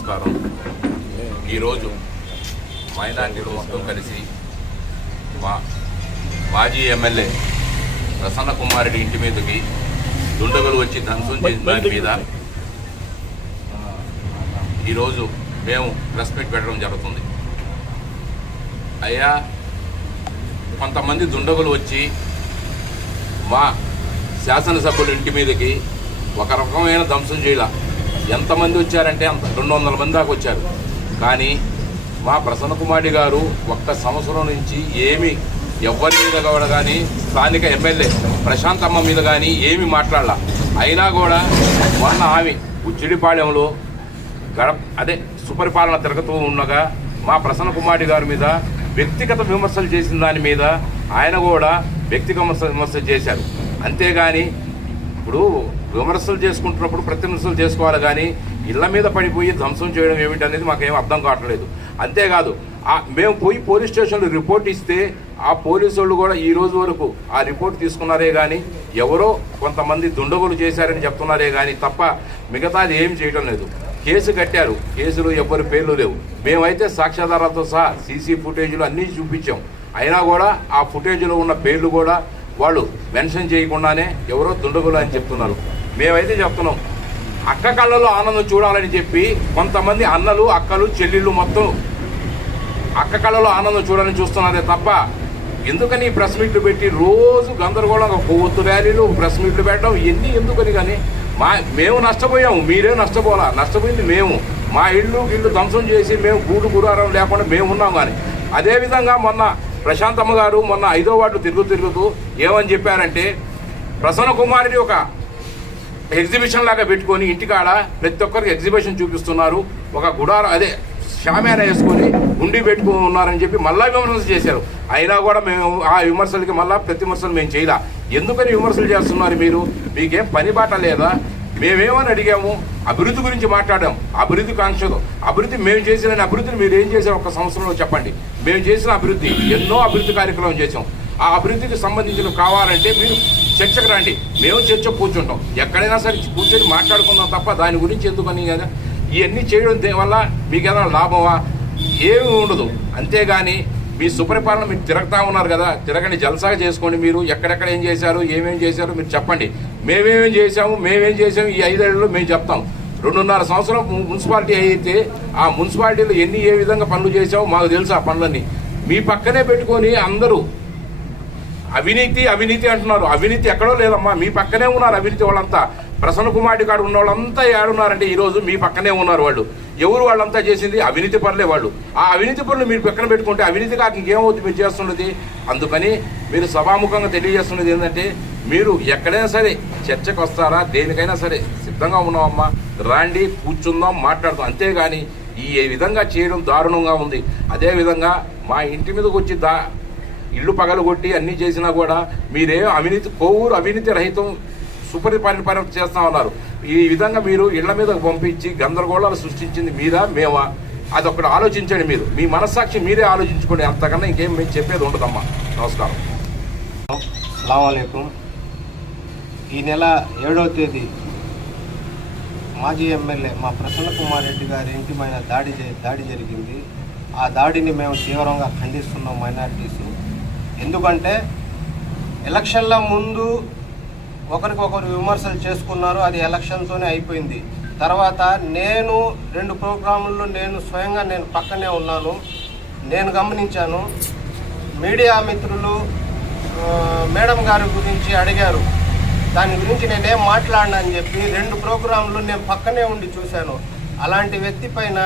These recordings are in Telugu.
నమస్కారం ఈరోజు మైనార్టీలు మొత్తం కలిసి మా మాజీ ఎమ్మెల్యే ప్రసన్న కుమారుడి ఇంటి మీదకి దుండగులు వచ్చి ధ్వంసం చేసిన దాని మీద ఈరోజు మేము రెస్పెక్ట్ పెట్టడం జరుగుతుంది అయ్యా కొంతమంది దుండగులు వచ్చి మా శాసనసభ్యుల ఇంటి మీదకి ఒక రకమైన ధ్వంసం చేయాల ఎంతమంది వచ్చారంటే అంత రెండు వందల మంది దాకా వచ్చారు కానీ మా ప్రసన్న కుమారి గారు ఒక్క సంవత్సరం నుంచి ఏమి ఎవరి మీద కూడా కానీ స్థానిక ఎమ్మెల్యే ప్రశాంత్ అమ్మ మీద కానీ ఏమి మాట్లాడాల అయినా కూడా మొన్న ఆమె ఉచ్చిడిపాళెంలో గడప అదే సుపరిపాలన తిరగతూ ఉండగా మా ప్రసన్న కుమారి గారి మీద వ్యక్తిగత విమర్శలు చేసిన దాని మీద ఆయన కూడా వ్యక్తిగత విమర్శలు చేశారు అంతేగాని ఇప్పుడు విమర్శలు చేసుకుంటున్నప్పుడు ప్రతిమర్శలు చేసుకోవాలి కానీ ఇళ్ల మీద పడిపోయి ధ్వంసం చేయడం ఏమిటి అనేది మాకేం అర్థం కావట్లేదు అంతేకాదు మేము పోయి పోలీస్ స్టేషన్లో రిపోర్ట్ ఇస్తే ఆ పోలీసు వాళ్ళు కూడా ఈ రోజు వరకు ఆ రిపోర్ట్ తీసుకున్నారే కానీ ఎవరో కొంతమంది దుండగులు చేశారని చెప్తున్నారే కానీ తప్ప మిగతాది ఏం చేయడం లేదు కేసు కట్టారు కేసులో ఎవరి పేర్లు లేవు మేమైతే సాక్ష్యాధారాలతో సహా సీసీ ఫుటేజ్లు అన్నీ చూపించాం అయినా కూడా ఆ ఫుటేజ్లో ఉన్న పేర్లు కూడా వాళ్ళు మెన్షన్ చేయకుండానే ఎవరో దుండగులు అని చెప్తున్నారు మేమైతే చెప్తున్నాం అక్క కళ్ళలో ఆనందం చూడాలని చెప్పి కొంతమంది అన్నలు అక్కలు చెల్లెళ్ళు మొత్తం అక్క కళ్ళలో ఆనందం చూడాలని చూస్తున్నారే తప్ప ఎందుకని ప్రెస్ మీట్లు పెట్టి రోజు గందరగోళంగా కొవ్వొత్తు ర్యాలీలు ప్రెస్ మీట్లు పెట్టడం ఇవన్నీ ఎందుకని కానీ మా మేము నష్టపోయాము మీరే నష్టపోలా నష్టపోయింది మేము మా ఇళ్ళు ఇళ్ళు ధ్వంసం చేసి మేము గూడు గురారం లేకుండా మేము ఉన్నాం కానీ అదేవిధంగా మొన్న ప్రశాంతమ్మ గారు మొన్న ఐదో వార్డు తిరుగుతూ తిరుగుతూ ఏమని చెప్పారంటే ప్రసన్న కుమారుడి ఒక ఎగ్జిబిషన్ లాగా పెట్టుకొని ఇంటికాడ ప్రతి ఒక్కరికి ఎగ్జిబిషన్ చూపిస్తున్నారు ఒక గుడార అదే షామేనా వేసుకొని ఉండి పెట్టుకుని ఉన్నారని చెప్పి మళ్ళా విమర్శలు చేశారు అయినా కూడా మేము ఆ విమర్శలకి మళ్ళా ప్రతి విమర్శలు మేము చేయలే ఎందుకని విమర్శలు చేస్తున్నారు మీరు మీకేం పని బాట లేదా మేమేమని అడిగాము అభివృద్ధి గురించి మాట్లాడాం అభివృద్ధి కాంక్షలు అభివృద్ధి మేము చేసిన అభివృద్ధిని మీరు ఏం చేశారు ఒక సంవత్సరంలో చెప్పండి మేము చేసిన అభివృద్ధి ఎన్నో అభివృద్ధి కార్యక్రమం చేసాం ఆ అభివృద్ధికి సంబంధించిన కావాలంటే మీరు చర్చకు రండి మేము చర్చ కూర్చుంటాం ఎక్కడైనా సరే కూర్చొని మాట్లాడుకుందాం తప్ప దాని గురించి ఎందుకని కదా ఇవన్నీ చేయడం వల్ల మీకు ఏదైనా లాభమా ఏమి ఉండదు అంతేగాని మీ సుపరిపాలన మీరు తిరగతా ఉన్నారు కదా తిరగండి జలసాగ చేసుకోండి మీరు ఎక్కడెక్కడ ఏం చేశారు ఏమేం చేశారు మీరు చెప్పండి మేమేమేం చేశాము మేమేం చేసాము ఈ ఐదేళ్లలో మేము చెప్తాం రెండున్నర సంవత్సరం మున్సిపాలిటీ అయితే ఆ మున్సిపాలిటీలో ఎన్ని ఏ విధంగా పనులు చేశావు మాకు తెలుసు ఆ పనులన్నీ మీ పక్కనే పెట్టుకొని అందరూ అవినీతి అవినీతి అంటున్నారు అవినీతి ఎక్కడో లేదమ్మా మీ పక్కనే ఉన్నారు అవినీతి వాళ్ళంతా ప్రసన్న కుమారుడి కాడు ఉన్న వాళ్ళంతా ఏడున్నారంటే ఈరోజు మీ పక్కనే ఉన్నారు వాళ్ళు ఎవరు వాళ్ళంతా చేసింది అవినీతి పనులే వాళ్ళు ఆ అవినీతి పనులు మీరు పక్కన పెట్టుకుంటే అవినీతి కాక ఇంకేమవుతుంది మీరు చేస్తున్నది అందుకని మీరు సభాముఖంగా తెలియజేస్తున్నది ఏంటంటే మీరు ఎక్కడైనా సరే చర్చకు వస్తారా దేనికైనా సరే సిద్ధంగా ఉన్నామమ్మా రాండి కూర్చుందాం మాట్లాడదాం అంతేగాని ఈ ఏ విధంగా చేయడం దారుణంగా ఉంది అదేవిధంగా మా ఇంటి మీదకి వచ్చి దా ఇల్లు పగలగొట్టి అన్నీ చేసినా కూడా మీరే అవినీతి కోవూరు అవినీతి రహితం సుపరి పరిపాలన చేస్తా ఉన్నారు ఈ విధంగా మీరు ఇళ్ల మీద పంపించి గందరగోళాలు సృష్టించింది మీరా మేమా అది ఒకటి ఆలోచించండి మీరు మీ మనస్సాక్షి మీరే ఆలోచించుకోండి అంతకన్నా ఇంకేం మేము చెప్పేది ఉండదమ్మా నమస్కారం అలాకం ఈ నెల ఏడవ తేదీ మాజీ ఎమ్మెల్యే మా ప్రసన్న కుమార్ రెడ్డి గారి ఇంటి పైన దాడి దాడి జరిగింది ఆ దాడిని మేము తీవ్రంగా ఖండిస్తున్నాం మైనారిటీస్ ఎందుకంటే ఎలక్షన్ల ముందు ఒకరికొకరు విమర్శలు చేసుకున్నారు అది ఎలక్షన్తోనే అయిపోయింది తర్వాత నేను రెండు ప్రోగ్రాముల్లో నేను స్వయంగా నేను పక్కనే ఉన్నాను నేను గమనించాను మీడియా మిత్రులు మేడం గారి గురించి అడిగారు దాని గురించి నేనేం అని చెప్పి రెండు ప్రోగ్రాంలు నేను పక్కనే ఉండి చూశాను అలాంటి వ్యక్తి పైన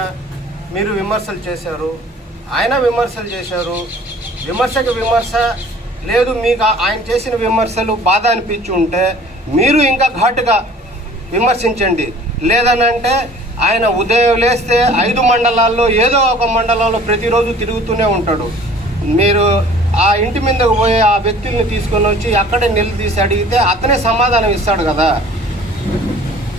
మీరు విమర్శలు చేశారు ఆయన విమర్శలు చేశారు విమర్శకు విమర్శ లేదు మీకు ఆయన చేసిన విమర్శలు బాధ అనిపించి ఉంటే మీరు ఇంకా ఘాటుగా విమర్శించండి లేదనంటే ఆయన ఉదయం లేస్తే ఐదు మండలాల్లో ఏదో ఒక మండలంలో ప్రతిరోజు తిరుగుతూనే ఉంటాడు మీరు ఆ ఇంటి మీదకు పోయి ఆ వ్యక్తుల్ని తీసుకొని వచ్చి అక్కడే నిలదీసి అడిగితే అతనే సమాధానం ఇస్తాడు కదా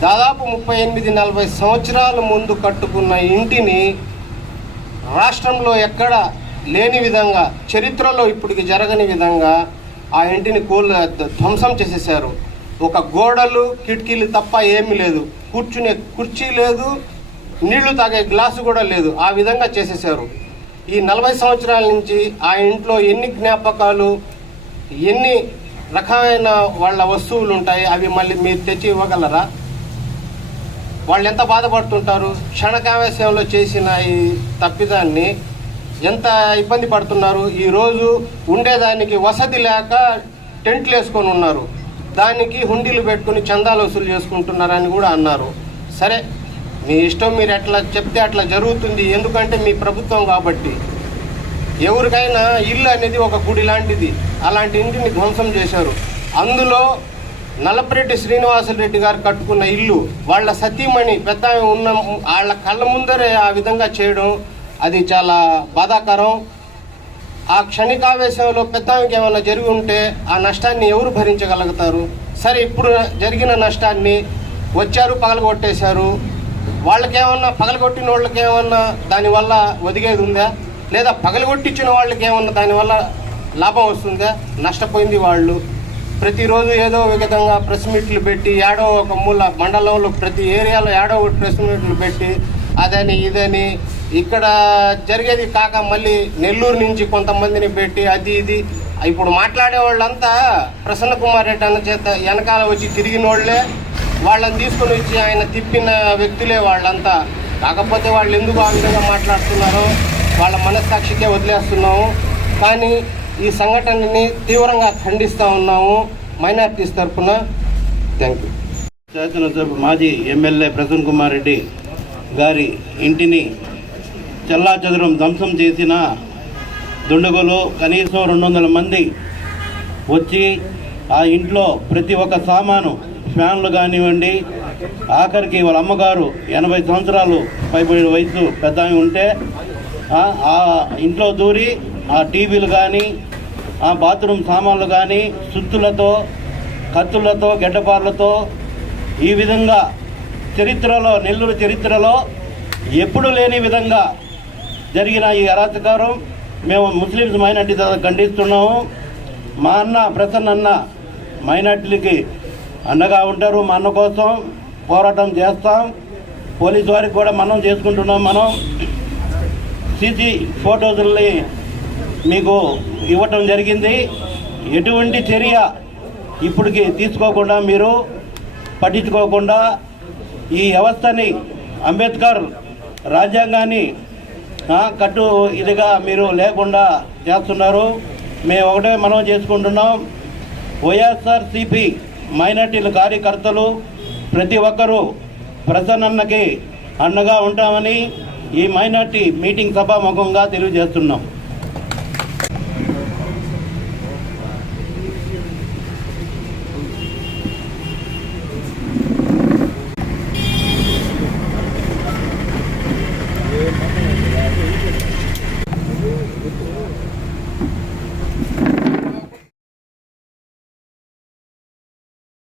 దాదాపు ముప్పై ఎనిమిది నలభై సంవత్సరాల ముందు కట్టుకున్న ఇంటిని రాష్ట్రంలో ఎక్కడ లేని విధంగా చరిత్రలో ఇప్పటికి జరగని విధంగా ఆ ఇంటిని కూల ధ్వంసం చేసేసారు ఒక గోడలు కిటికీలు తప్ప ఏమీ లేదు కూర్చునే కుర్చీ లేదు నీళ్లు తాగే గ్లాసు కూడా లేదు ఆ విధంగా చేసేసారు ఈ నలభై సంవత్సరాల నుంచి ఆ ఇంట్లో ఎన్ని జ్ఞాపకాలు ఎన్ని రకమైన వాళ్ళ వస్తువులు ఉంటాయి అవి మళ్ళీ మీరు తెచ్చి ఇవ్వగలరా వాళ్ళు ఎంత బాధపడుతుంటారు క్షణకావేశంలో చేసిన ఈ తప్పిదాన్ని ఎంత ఇబ్బంది పడుతున్నారు ఈరోజు ఉండేదానికి వసతి లేక టెంట్లు వేసుకొని ఉన్నారు దానికి హుండీలు పెట్టుకుని చందాలు వసూలు చేసుకుంటున్నారని కూడా అన్నారు సరే మీ ఇష్టం మీరు ఎట్లా చెప్తే అట్లా జరుగుతుంది ఎందుకంటే మీ ప్రభుత్వం కాబట్టి ఎవరికైనా ఇల్లు అనేది ఒక గుడి లాంటిది అలాంటి ఇంటిని ధ్వంసం చేశారు అందులో నలపరెడ్డి శ్రీనివాసరెడ్డి గారు కట్టుకున్న ఇల్లు వాళ్ళ సతీమణి పెద్ద ఉన్న వాళ్ళ కళ్ళ ముందరే ఆ విధంగా చేయడం అది చాలా బాధాకరం ఆ క్షణికావేశంలో పెద్దానికి ఏమైనా జరిగి ఉంటే ఆ నష్టాన్ని ఎవరు భరించగలుగుతారు సరే ఇప్పుడు జరిగిన నష్టాన్ని వచ్చారు పగలగొట్టేశారు వాళ్ళకేమన్నా పగలగొట్టిన వాళ్ళకేమన్నా దానివల్ల ఒదిగేది ఉందా లేదా పగలగొట్టించిన వాళ్ళకి ఏమన్నా దానివల్ల లాభం వస్తుందా నష్టపోయింది వాళ్ళు ప్రతిరోజు ఏదో విధంగా ప్రెస్ మీట్లు పెట్టి ఏడో ఒక మూల మండలంలో ప్రతి ఏరియాలో ఏడో ఒకటి ప్రెస్ మీట్లు పెట్టి అదని ఇదని ఇక్కడ జరిగేది కాక మళ్ళీ నెల్లూరు నుంచి కొంతమందిని పెట్టి అది ఇది ఇప్పుడు మాట్లాడే వాళ్ళంతా ప్రసన్న కుమార్ రెడ్డి అన్న చేత వెనకాల వచ్చి తిరిగిన వాళ్ళే వాళ్ళని తీసుకుని వచ్చి ఆయన తిప్పిన వ్యక్తులే వాళ్ళంతా కాకపోతే వాళ్ళు ఎందుకు ఆ విధంగా మాట్లాడుతున్నారో వాళ్ళ మనస్సాక్షికే వదిలేస్తున్నాము కానీ ఈ సంఘటనని తీవ్రంగా ఖండిస్తూ ఉన్నాము మైనార్టీస్ తరఫున థ్యాంక్ యూ శాసనసభ మాజీ ఎమ్మెల్యే ప్రసన్న కుమార్ రెడ్డి గారి ఇంటిని చెల్లాచెదురం ధ్వంసం చేసిన దుండగులు కనీసం రెండు వందల మంది వచ్చి ఆ ఇంట్లో ప్రతి ఒక్క సామాను ఫ్యాన్లు కానివ్వండి ఆఖరికి వాళ్ళ అమ్మగారు ఎనభై సంవత్సరాలు పైబడి వయసు పెద్ద ఉంటే ఆ ఇంట్లో దూరి ఆ టీవీలు కానీ ఆ బాత్రూమ్ సామాన్లు కానీ సుత్తులతో కత్తులతో గడ్డపార్లతో ఈ విధంగా చరిత్రలో నెల్లూరు చరిత్రలో ఎప్పుడు లేని విధంగా జరిగిన ఈ అరాచకారం మేము ముస్లిమ్స్ మైనార్టీ ఖండిస్తున్నాము మా అన్న ప్రసన్న అన్న మైనార్టీలకి అండగా ఉంటారు మా అన్న కోసం పోరాటం చేస్తాం పోలీసు వారికి కూడా మనం చేసుకుంటున్నాం మనం సిసి ఫోటోస్ని మీకు ఇవ్వటం జరిగింది ఎటువంటి చర్య ఇప్పటికి తీసుకోకుండా మీరు పట్టించుకోకుండా ఈ వ్యవస్థని అంబేద్కర్ రాజ్యాంగాన్ని కట్టు ఇదిగా మీరు లేకుండా చేస్తున్నారు మేము ఒకటే మనం చేసుకుంటున్నాం వైఎస్ఆర్సిపి మైనార్టీల కార్యకర్తలు ప్రతి ఒక్కరూ ప్రసన్నన్నకి అండగా ఉంటామని ఈ మైనార్టీ మీటింగ్ సభాముఖంగా తెలియజేస్తున్నాం